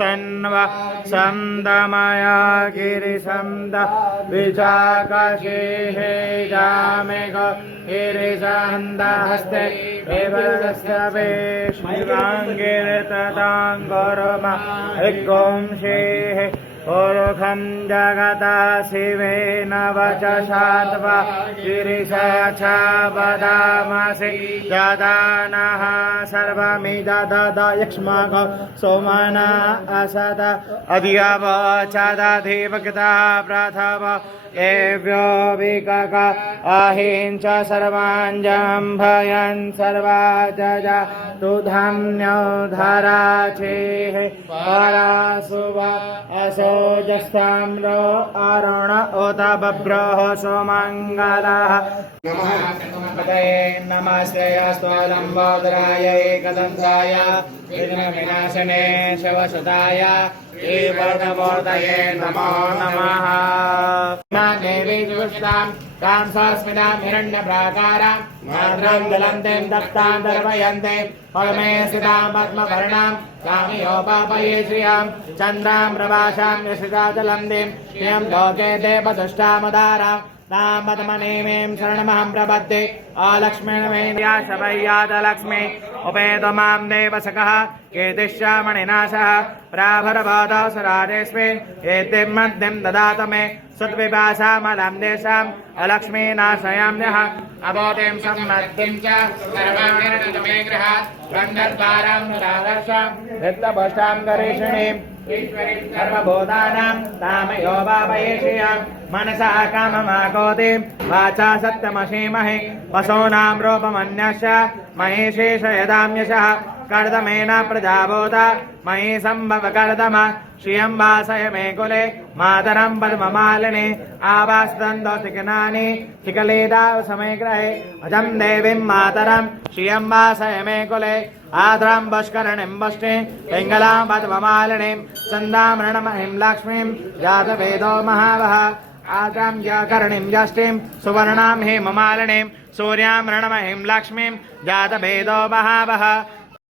तन्वा संदमया गिरिसंद विचाकशेहे जामेघ गिरिसंद हस्ते एवरस्वे शिवांगिरततांगरमा हिग्गोंशेः ओरखं जगता शिवेन वचसात्वा गिरिशा वदामसि ददानः सर्वमिददद यक्ष्माक सोमना असद अधियवचदधिवक्ता प्रथव एव्यो विकक अहिंच सर्वाञ्जम्भयन् सर्वाजजा तुधन्यो धराचेः परासुव असोजस्ताम्रो अरुण उत बभ्रोः सुमङ्गलः नमस्ते लम्बोदराय एकदन्ताय विघ्नविनाशने शिवसुताय श्रीवर्धमूर्तये नमो नमः। देवी जुष्टां कांसास्मिनां हिरण्यप्राकारां माद्रां दलन्तीं दत्तां दर्पयन्ते पद्मे स्थितां पद्मवर्णां कामयोपापये श्रियां चन्द्रां प्रभासां यशिता जलन्तीं श्रियं लोके देवदुष्टामुदारां नामदमनेमीं शरणमहं प्रपद्ये अलक्ष्मीं मे शवय्यादलक्ष्मी उपेतमां देवसखः कीर्तिश्यामणिनाशः प्राभरभवतसुराजेस्मिन् एतिं मध्यं ददातु मे सुद्विपाशामलं देशाम् अलक्ष्मीनाशयाम्यः अबोधिं सम्मद्धिं च सर्वाणि मे गृहात् गन्धद्वारां मुदादर्शां वित्तपुष्टां करिष्णीं सर्वभूतानां तामयो वापयेष्यां मनसा काममाकोति वाचा सत्यमशीमहि पशूनां रूपमन्यस्य महेशेष यदाम्यशः कर्दमेन प्रजाभूता मयि सम्भव कर्दम श्रियं वासय मे कुले मातरं पद्ममालिनी आवास्तन्दो चिकनानि चिकलेदाव समेग्रहे अजं देवीं मातरं श्रियं वासय मे कुले आद्रां पुष्करणीं पुष्टिं पिङ्गलां पद्ममालिनीं चन्दां ऋणमहिं लक्ष्मीं जातवेदो महावः आद्रां व्याकरणीं यष्टिं सुवर्णां हेममालिनीं सूर्यां ऋणमहिं लक्ष्मीं जातवेदो महावः